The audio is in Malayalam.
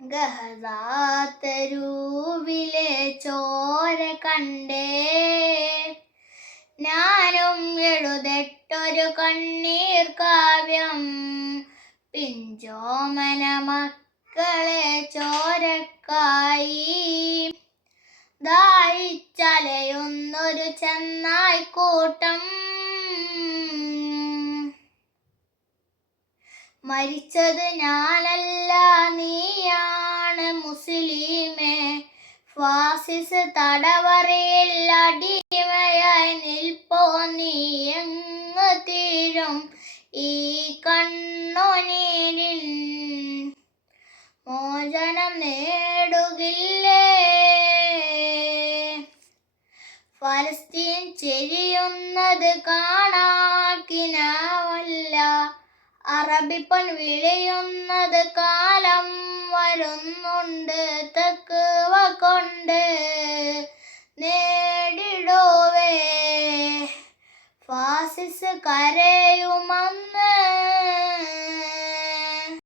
ഗഹദാത്തരൂവിലെ ചോര കണ്ടേ ഞാനും എഴുതട്ടൊരു കണ്ണീർ കാവ്യം. പിഞ്ചോമന മക്കളെ ചോരക്കായി ദാഹിച്ചലയുന്നൊരു ചെന്നായ്ക്കൂട്ടം. മരിച്ചത് ഞാനല്ല നീയാണ് മുസ്ലിമേ. ഫാസിസ് തടവറയിൽ അടിമയായി നിൽപ്പോ നീ എങ്ങ് തീരും ഈ കണ്ണുനീരിൻ. മോചനം നേടുകില്ലേ ഫലസ്തീൻ ചെരിയുന്നത് കാണാക്കിനാവല്ല. അറബിപ്പൊൻ വിളിയുന്നത് കാലം വരുന്നുണ്ട്. തഖ്വ കൊണ്ട് നേടിടുവേ ഫാസിസ് കരയുമന്ന്.